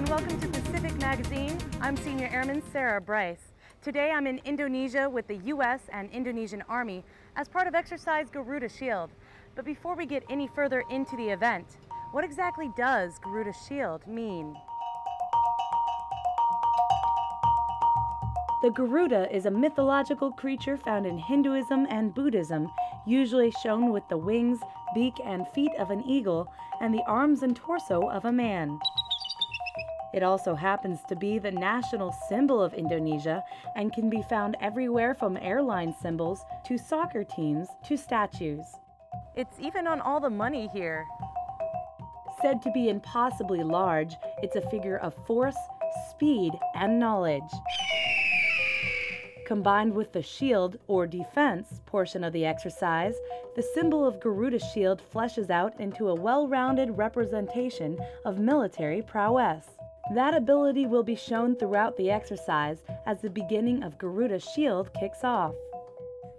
and welcome to Pacific Magazine. I'm Senior Airman Sarah Brice. Today I'm in Indonesia with the U.S. and Indonesian Army as part of exercise Garuda Shield. But before we get any further into the event, what exactly does Garuda Shield mean? The Garuda is a mythological creature found in Hinduism and Buddhism, usually shown with the wings, beak, and feet of an eagle and the arms and torso of a man. It also happens to be the national symbol of Indonesia and can be found everywhere from airline symbols to soccer teams to statues. It's even on all the money here. Said to be impossibly large, it's a figure of force, speed, and knowledge. Combined with the shield, or defense, portion of the exercise, the symbol of Garuda Shield fleshes out into a well-rounded representation of military prowess. That ability will be shown throughout the exercise as the beginning of Garuda Shield kicks off.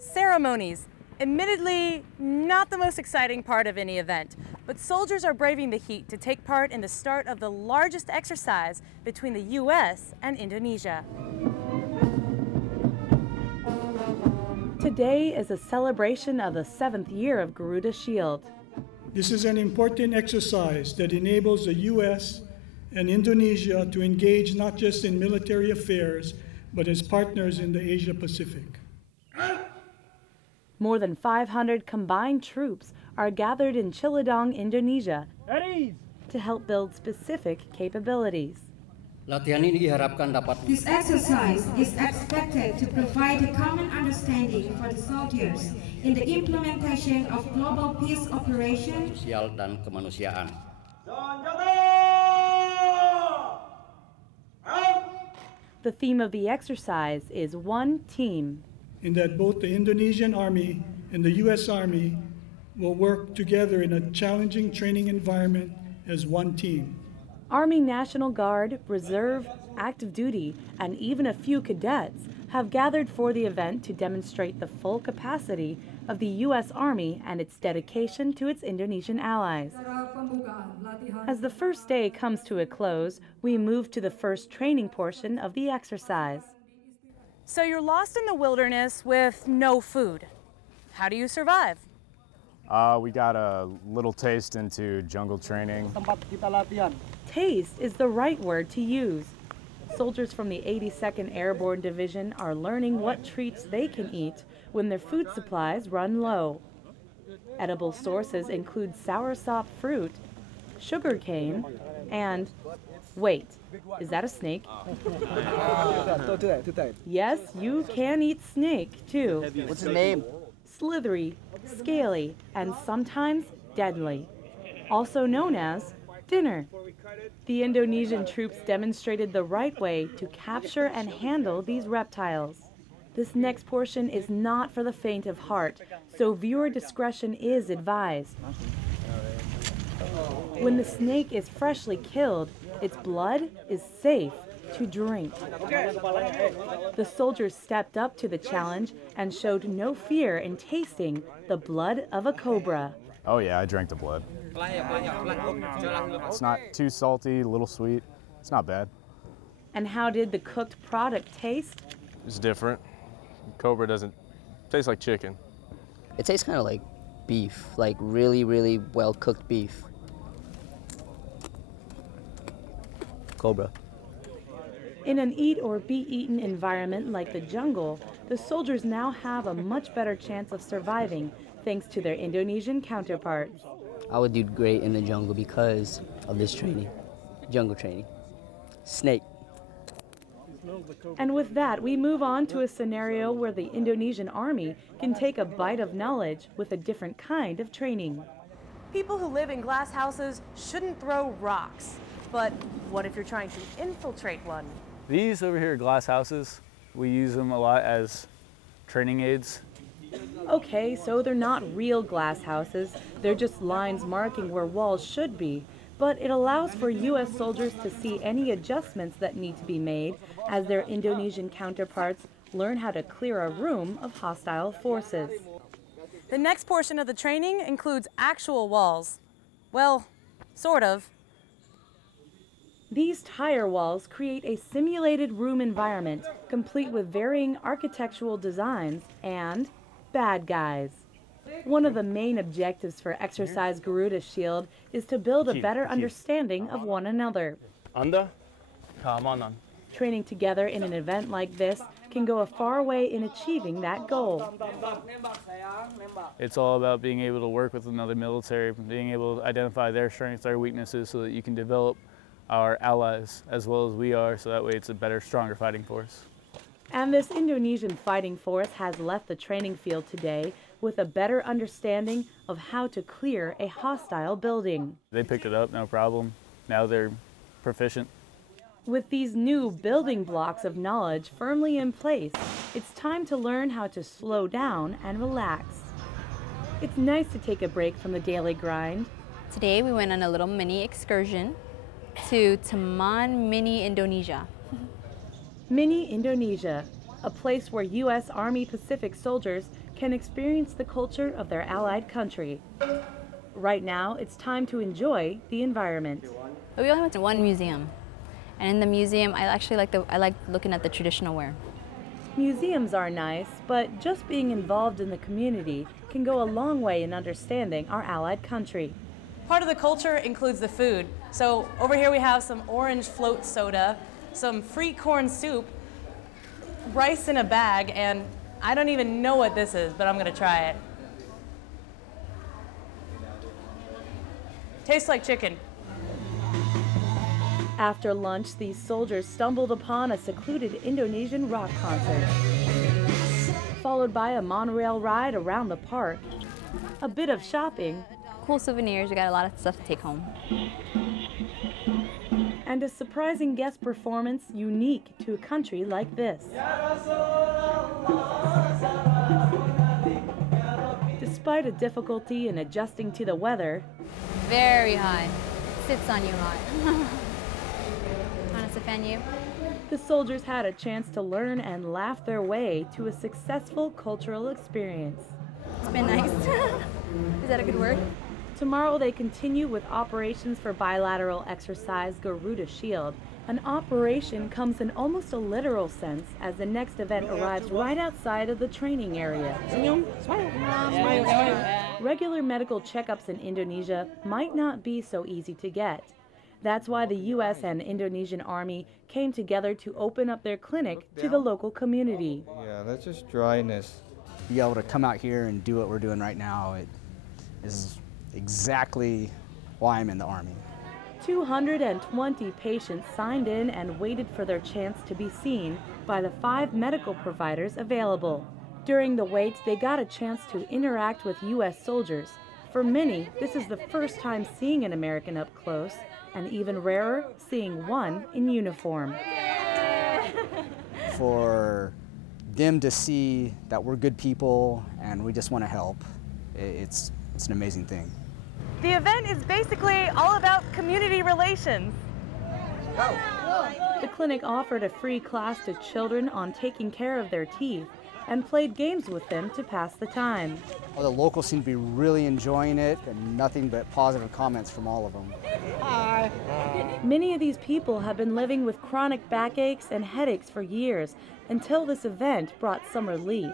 Ceremonies. Admittedly, not the most exciting part of any event, but soldiers are braving the heat to take part in the start of the largest exercise between the U.S. and Indonesia. Today is a celebration of the 7th year of Garuda Shield. This is an important exercise that enables the U.S. and Indonesia to engage not just in military affairs, but as partners in the Asia Pacific. More than 500 combined troops are gathered in Ciledug, Indonesia, to help build specific capabilities. This exercise is expected to provide a common understanding for the soldiers in the implementation of global peace operations dan kemanusiaan. The theme of the exercise is One Team. In that both the Indonesian Army and the U.S. Army will work together in a challenging training environment as one team. Army National Guard, Reserve, active duty, and even a few cadets have gathered for the event to demonstrate the full capacity of the U.S. Army and its dedication to its Indonesian allies. As the first day comes to a close, we move to the first training portion of the exercise. So you're lost in the wilderness with no food. How do you survive? We got a little taste into jungle training. Taste is the right word to use. Soldiers from the 82nd Airborne Division are learning what treats they can eat when their food supplies run low. Edible sources include soursop fruit, sugar cane, and, wait, is that a snake? Yes, you can eat snake too. What's his name? Slithery, scaly, and sometimes deadly. Also known as dinner. The Indonesian troops demonstrated the right way to capture and handle these reptiles. This next portion is not for the faint of heart, so viewer discretion is advised. When the snake is freshly killed, its blood is safe to drink. The soldiers stepped up to the challenge and showed no fear in tasting the blood of a cobra. Oh yeah, I drank the blood. It's not too salty, a little sweet. It's not bad. And how did the cooked product taste? It's different. Cobra doesn't taste like chicken. It tastes kind of like beef, like really, really well-cooked beef. Cobra. In an eat-or-be-eaten environment like the jungle, the soldiers now have a much better chance of surviving thanks to their Indonesian counterparts. I would do great in the jungle because of this training, jungle training. Snake. And with that, we move on to a scenario where the Indonesian Army can take a bite of knowledge with a different kind of training. People who live in glass houses shouldn't throw rocks. But what if you're trying to infiltrate one? These over here are glass houses. We use them a lot as training aids. Okay, so they're not real glass houses. They're just lines marking where walls should be. But it allows for U.S. soldiers to see any adjustments that need to be made as their Indonesian counterparts learn how to clear a room of hostile forces. The next portion of the training includes actual walls. Well, sort of. These tire walls create a simulated room environment, complete with varying architectural designs and bad guys. One of the main objectives for Exercise Garuda Shield is to build a better understanding of one another. Under? Come on. Training together in an event like this can go a far way in achieving that goal. It's all about being able to work with another military, being able to identify their strengths, their weaknesses, so that you can develop our allies as well as we are, so that way it's a better, stronger fighting force. And this Indonesian fighting force has left the training field today with a better understanding of how to clear a hostile building. They picked it up, no problem. Now they're proficient. With these new building blocks of knowledge firmly in place, it's time to learn how to slow down and relax. It's nice to take a break from the daily grind. Today we went on a little mini excursion to Taman Mini Indonesia. Mini Indonesia, a place where U.S. Army Pacific soldiers can experience the culture of their allied country. Right now, it's time to enjoy the environment. But we only went to one museum, and in the museum, I like looking at the traditional wear. Museums are nice, but just being involved in the community can go a long way in understanding our allied country. Part of the culture includes the food. So over here we have some orange float soda, some free corn soup, rice in a bag, and I don't even know what this is, but I'm gonna try it. Tastes like chicken. After lunch, these soldiers stumbled upon a secluded Indonesian rock concert, followed by a monorail ride around the park, a bit of shopping, Cool souvenirs, we got a lot of stuff to take home. and a surprising guest performance unique to a country like this. Despite a difficulty in adjusting to the weather, Very hot. Sits on you hot. Want to offend you? the soldiers had a chance to learn and laugh their way to a successful cultural experience. It's been nice. Is that a good word? Tomorrow they continue with operations for bilateral exercise Garuda Shield. An operation comes in almost a literal sense as the next event arrives right outside of the training area. Regular medical checkups in Indonesia might not be so easy to get. That's why the U.S. and Indonesian Army came together to open up their clinic to the local community. Yeah, that's just dryness. Be able to come out here and do what we're doing right now, it is exactly why I'm in the Army. 220 patients signed in and waited for their chance to be seen by the 5 medical providers available. During the wait, they got a chance to interact with U.S. soldiers. For many, this is the first time seeing an American up close, and even rarer, seeing one in uniform. For them to see that we're good people and we just want to help, it's an amazing thing. The event is basically all about community relations. The clinic offered a free class to children on taking care of their teeth and played games with them to pass the time. All the locals seem to be really enjoying it, and nothing but positive comments from all of them. Hi. Many of these people have been living with chronic backaches and headaches for years until this event brought some relief.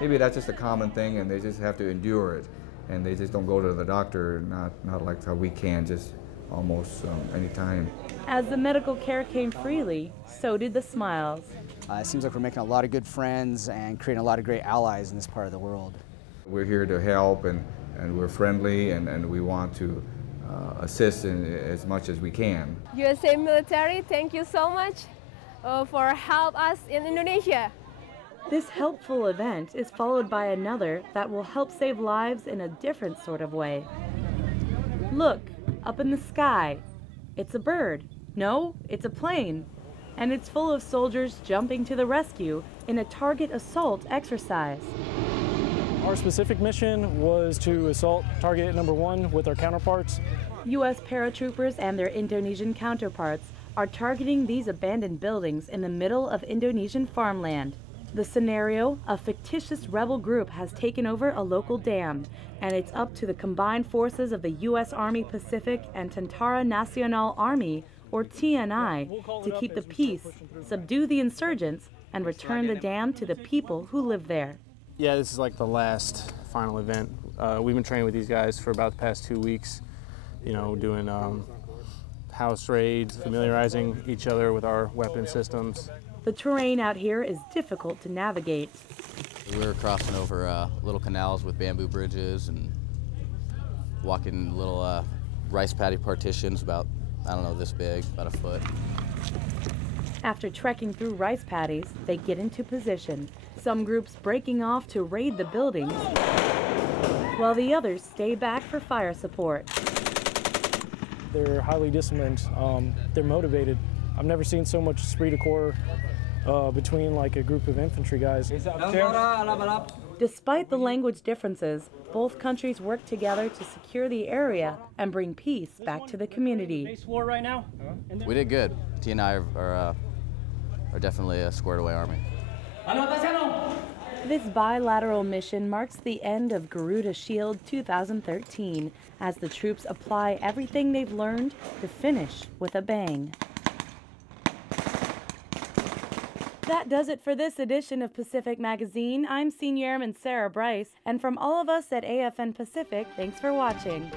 Maybe that's just a common thing and they just have to endure it. And they just don't go to the doctor, not like how we can, just almost any time. As the medical care came freely, so did the smiles. It seems like we're making a lot of good friends and creating a lot of great allies in this part of the world. We're here to help and we're friendly and we want to assist in as much as we can. USA military, thank you so much for help us in Indonesia. This helpful event is followed by another that will help save lives in a different sort of way. Look, up in the sky. It's a bird. No, it's a plane. And it's full of soldiers jumping to the rescue in a target assault exercise. Our specific mission was to assault target number 1 with our counterparts. U.S. paratroopers and their Indonesian counterparts are targeting these abandoned buildings in the middle of Indonesian farmland. The scenario, a fictitious rebel group has taken over a local dam, and it's up to the combined forces of the U.S. Army Pacific and Tentara Nasional Army, or TNI, to keep the peace, subdue the insurgents, and return the dam to the people who live there. Yeah, this is like the last final event. We've been training with these guys for about the past 2 weeks, you know, doing house raids, familiarizing each other with our weapon systems. The terrain out here is difficult to navigate. We were crossing over little canals with bamboo bridges and walking little rice paddy partitions about, I don't know, this big, about a foot. After trekking through rice paddies, they get into position. Some groups breaking off to raid the buildings, while the others stay back for fire support. They're highly disciplined. They're motivated. I've never seen so much esprit de corps between like a group of infantry guys. Despite the language differences, both countries work together to secure the area and bring peace back to the community. We did good. TNI are definitely a squared away army. This bilateral mission marks the end of Garuda Shield 2013 as the troops apply everything they've learned to finish with a bang. That does it for this edition of Pacific Magazine. I'm Senior Airman Brice, and from all of us at AFN Pacific, thanks for watching.